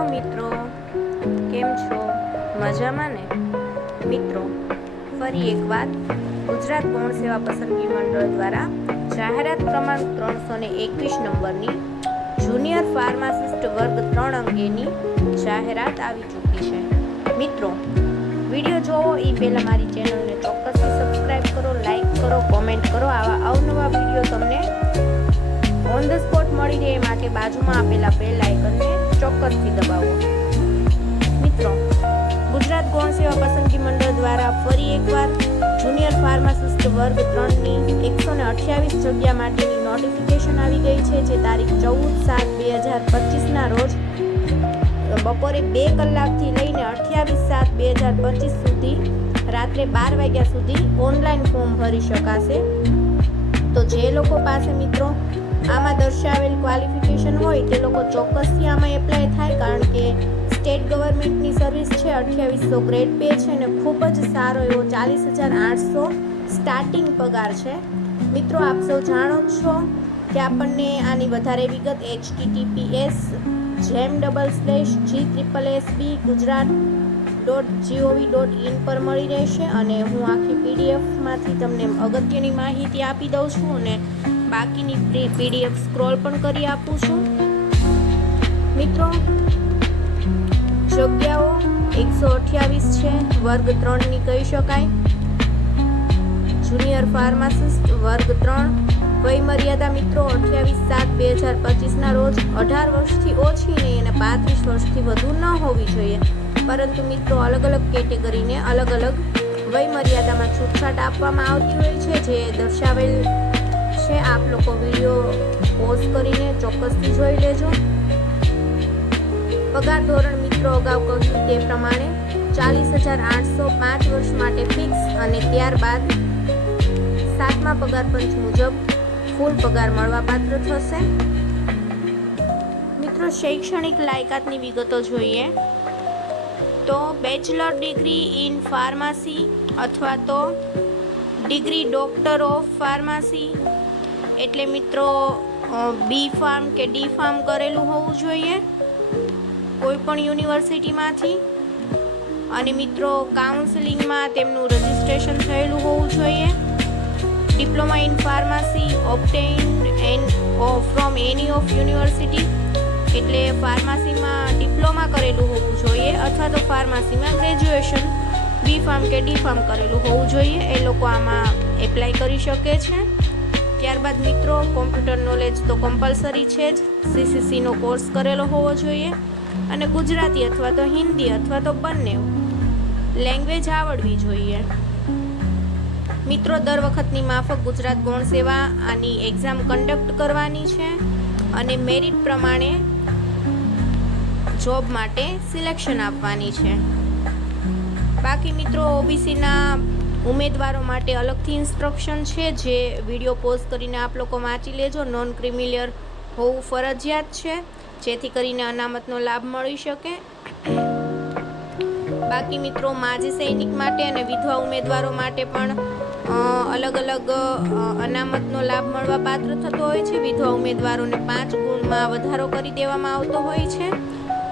Hello મિત્રો, કેમ છો? મજામાં ને? મિત્રો, ફરી એક વાત. ગુજરાત ગૌણ સેવા પસંદગી મંડળ દ્વારા જાહેરાત ક્રમાંક ત્રણસો ને એકવીસ નંબરની જુનિયર ફાર્માસિસ્ટ વર્ગ ત્રણ અંગેની જાહેરાત આવી ચૂકી છે. મિત્રો, વીડિયો જોવો એ પહેલાં મારી ચેનલને ચોક્કસથી સબસ્ક્રાઈબ કરો લાઈક કરો કોમેન્ટ કરો. આવા અવનવા વીડિયો તમને ઓન ધ સ્પોટ મળી રહે. માટે બાજુમાં આપેલા બેલ દ્વારા ફરી એકવાર જુનિયર ફાર્માસિસ્ટ વર્ગ ત્રણની એકસો ને અઠ્યાવીસ જગ્યા માટેની નોટિફિકેશન આવી ગઈ છે, જે તારીખ ચૌદ સાત બે હજાર પચીસના રોજ બપોરે બે કલાકથી લઈને અઠ્યાવીસ સાત બે હજાર પચીસ સુધી, રાત્રે બાર વાગ્યા સુધી ઓનલાઈન ફોર્મ ભરી શકાશે. તો જે લોકો પાસે મિત્રો આમાં દર્શાવેલ ક્વોલિફિકેશન હોય તે લોકો ચોક્કસથી આમાં એપ્લાય થાય કારણ કે સ્ટેટ ગવર્મેન્ટની સર્વિસ છે, અઠ્યાવીસો ગ્રેડ પે છે અને ખૂબ જ સારો એવો ચાલીસ હજાર આઠસો સ્ટાર્ટિંગ પગાર છે. મિત્રો, આપ સૌ જાણો છો કે આપણને આની વધારે વિગત એચટીટીપીએસ જેમ double slash G triple S B Gujarat dot GOV dot in પર મળી રહેશે અને હું આખી પીડીએફમાંથી તમને અગત્યની માહિતી આપી દઉં છું અને બાકીની પીડીએફ સ્ક્રોલ પણ કરી આપું છું. મિત્રો, જગ્યાઓ એકસો અઠ્યાવીસ છે. વર્ગ ત્રણની કહી શકાય. જુનિયર ફાર્માસિસ્ટ, વર્ગ ત્રણ. વય મર્યાદા મિત્રો, અઠ્યાવીસ સાત બે હજાર પચીસના રોજ. અઢાર વર્ષથી ઓછી નહીં અને પાંત્રીસ વર્ષથી વધુ ન હોવી જોઈએ. પરંતુ મિત્રો, અલગ અલગ કેટેગરીને અલગ અલગ વય મર્યાદામાં છૂટછાટ આપવામાં આવતી હોય છે, જે દર્શાવેલ છે. આપ લોકો વીડિયો પોઝ કરીને ચોક્કસથી જોઈ લેજો. પગાર ધોરણ મિત્રો અગાઉ કહ્યું તે પ્રમાણે ચાલીસ હજાર આઠસો પાંચ વર્ષ માટે ફિક્સ અને ત્યારબાદ સાતમા પગાર પંચ મુજબ ફૂલ પગાર મળવાપાત્ર થશે. મિત્રો, શૈક્ષણિક લાયકાતની વિગતો જોઈએ તો બેચલર ડિગ્રી ઇન ફાર્મસી અથવા તો ડિગ્રી ડોક્ટર ઓફ ફાર્મસી એટલે મિત્રો બી ફાર્મ કે ડી ફાર્મ કરેલું હોવું જોઈએ કોઈ પણ યુનિવર્સિટીમાંથી. અને મિત્રો કાઉન્સેલિંગમાં તેમનું રજિસ્ટ્રેશન થયેલું હોવું જોઈએ. Diploma in pharmacy obtained an from any of university એટલે ફાર્મસીમાં ડિપ્લોમા કરેલું હોવું જોઈએ અથવા તો ફાર્મસીમાં ગ્રેજ્યુએશન બી ફાર્મ કે ડી ફાર્મ કરેલું હોવું જોઈએ. એ લોકો આમાં એપ્લાય કરી શકે છે. ત્યારબાદ મિત્રો કોમ્પ્યુટર નોલેજ તો કમ્પલસરી છે જ. સીસીસીનો કોર્સ કરેલો હોવો જોઈએ. અને ગુજરાતી અથવા તો હિન્દી અથવા તો બંને લેંગ્વેજ આવડવી જોઈએ. મિત્રો, દર વખતની માફક ગુજરાત ગૌણ સેવા આની એક્ઝામ કન્ડક્ટ કરવાની છે અને મેરિટ પ્રમાણે જોબ માટે સિલેક્શન આપવાની છે. બાકી મિત્રો ઓબીસીના ઉમેદવારો માટે અલગથી ઇન્સ્ટ્રક્શન છે. જે વીડિયો પોઝ કરીને આપ લોકો વાંચી લેજો. નોન ક્રિમિલિયર હોવું ફરજિયાત છે. જેથી કરીને અનામતનો લાભ મળી શકે. બાકી મિત્રો, માજી સૈનિક માટે અને વિધવા ઉમેદવારો માટે પણ અલગ અલગ અનામતનો લાભ મળવા પાત્ર થતો હોય છે. વિધવા ઉમેદવારોને પાંચ ગુણમાં વધારો કરી દેવામાં આવતો હોય છે.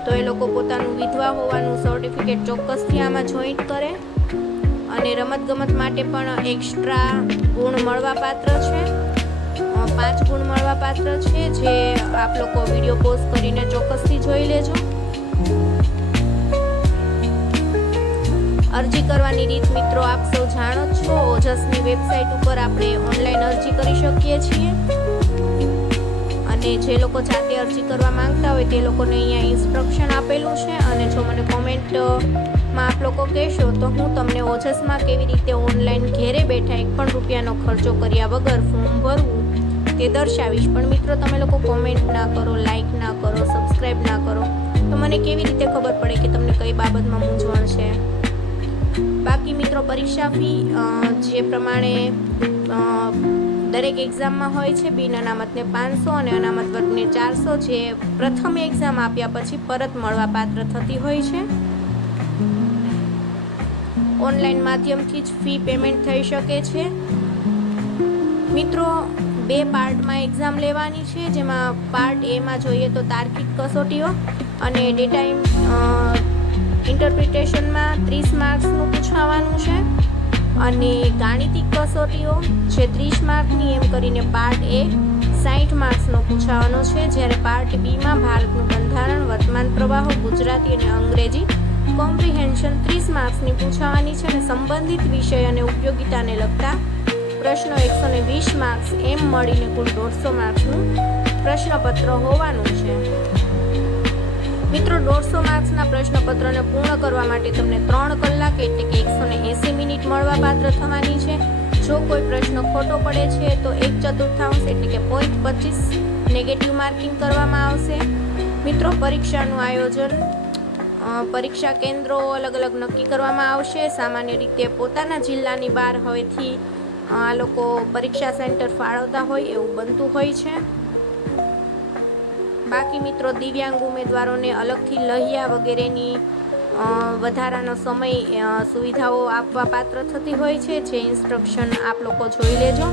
તો એ લોકો પોતાનું વિધવા હોવાનું સર્ટિફિકેટ ચોક્કસથી આમાં જોઈન્ટ કરે. અને રમતગમત માટે પણ એક્સ્ટ્રા ગુણ મળવાપાત્ર છે. પાંચ ગુણ મળવાપાત્ર છે, જે આપ લોકો વીડિયો પોસ્ટ કરીને ચોક્કસથી જોઈ લેજો. અરજી કરવાની રીત મિત્રો આપ સૌ જાણો છો, ઓજસની વેબસાઇટ ઉપર આપણે ઓનલાઈન અરજી કરી શકીએ છીએ. અને જે લોકો જાતે અરજી કરવા માંગતા હોય તે લોકોને અહીંયા ઇન્સ્ટ્રક્શન આપેલું છે અને જો મને કોમેન્ટમાં આપ લોકો કહેશો તો હું તમને ઓજસમાં કેવી રીતે ઓનલાઈન ઘેરે બેઠા એક પણ રૂપિયાનો ખર્ચો કર્યા વગર ફોર્મ ભરવું તે દર્શાવીશ. પણ મિત્રો, તમે લોકો કોમેન્ટ ના કરો લાઈક ના કરો સબસ્ક્રાઈબ ના કરો. તો મને કેવી રીતે ખબર પડે કે તમને કઈ બાબતમાં મૂંઝવણ છે? બાકી મિત્રો, પરીક્ષા ફી જે પ્રમાણે દરેક એક્ઝામમાં હોય છે. બિન અનામતને પાંચસો અને અનામત વર્ગને ચારસો, જે પ્રથમ એક્ઝામ આપ્યા પછી પરત મળવા પાત્ર થતી હોય છે. ઓનલાઈન માધ્યમથી જ ફી પેમેન્ટ થઈ શકે છે. મિત્રો, બે પાર્ટમાં એક્ઝામ લેવાની છે. જેમાં પાર્ટ એમાં જોઈએ તો તાર્કિક કસોટીઓ અને ડેટા ઇન્ટરપ્રિટેશનમાં ત્રીસ માર્ક્સનું પૂછાવાનું છે. અને ગાણિતિક કસોટીઓ જે ત્રીસ માર્કની એમ કરીને પાર્ટ એ સાઠ માર્ક્સનો પૂછાવાનો છે. જ્યારે પાર્ટ બીમાં ભારતનું બંધારણ, વર્તમાન પ્રવાહો, ગુજરાતી અને અંગ્રેજી કોમ્પ્રિહેન્શન ત્રીસ માર્ક્સની પૂછાવાની છે અને સંબંધિત વિષય અને ઉપયોગિતાને લગતા પ્રશ્નો એકસો ને વીસ માર્ક્સ એમ મળીને કુલ દોઢસો માર્ક્સનું પ્રશ્નપત્ર હોવાનું છે. મિત્રો, દોઢસો માર્ક્સના પ્રશ્નપત્રને પૂર્ણ કરવા માટે તમને ત્રણ કલાક, એટલે કે એકસો ને એંસી મિનિટ મળવા પાત્ર થવાની છે. જો કોઈ પ્રશ્ન ખોટો પડે છે, તો એક ચતુર્થાંશ, એટલે કે પોઈન્ટ પચીસ નેગેટિવ માર્કિંગ કરવામાં આવશે. મિત્રો, પરીક્ષાનું આયોજન પરીક્ષા કેન્દ્રો અલગ અલગ નક્કી કરવામાં આવશે. સામાન્ય રીતે પોતાના જિલ્લાની બહાર હવેથી આ લોકો પરીક્ષા સેન્ટર ફાળવતા હોય એવું બનતું હોય છે. બાકી મિત્રો દિવ્યાંગ ઉમેદવારોને અલગથી લહિયા વગેરેની વધારાનો સમય સુવિધાઓ આપવા પાત્ર થતી હોય છે, જે ઇન્સ્ટ્રક્શન આપ લોકો જોઈ લેજો.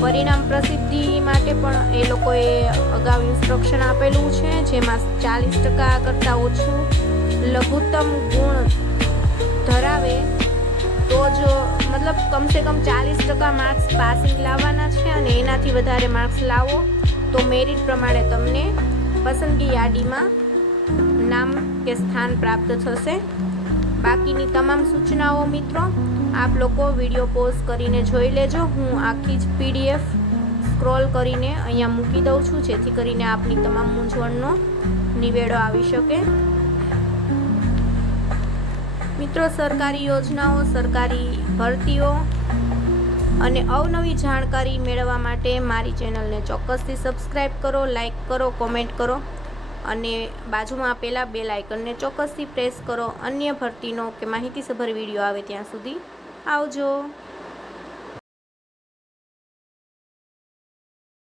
પરિણામ પ્રસિદ્ધિ માટે પણ એ લોકોએ અગાઉ ઇન્સ્ટ્રક્શન આપેલું છે, જેમાં ચાલીસ ટકા કરતાં ઓછું લઘુત્તમ ગુણ ધરાવે તો જ, મતલબ કમસે કમ ચાલીસ ટકા માર્ક્સ પાસિંગ લાવવાના છે અને એનાથી વધારે માર્ક્સ લાવો. તો મેરિટ પ્રમાણે તમને પસંદગી યાદીમાં નામ કે સ્થાન પ્રાપ્ત થશે. બાકીની તમામ સૂચનાઓ મિત્રો, આપ લોકો વીડિયો પોઝ કરીને જોઈ લેજો. હું આખી જ પીડીએફ સ્ક્રોલ કરીને અહીંયા મૂકી દઉં છું, જેથી કરીને આપની તમામ મૂંઝવણનો નિવેડો આવી શકે. મિત્રો, સરકારી યોજનાઓ, સરકારી ભરતીઓ અને અવનવી જાણકારી મેળવવા માટે મારી ચેનલને ચોક્કસથી સબસ્ક્રાઈબ કરો, લાઇક કરો, કોમેન્ટ કરો અને બાજુમાં આપેલા બે લાઇકનને ચોક્કસથી પ્રેસ કરો. અન્ય ભરતીનો કે માહિતીસભર વીડિયો આવે ત્યાં સુધી આવજો.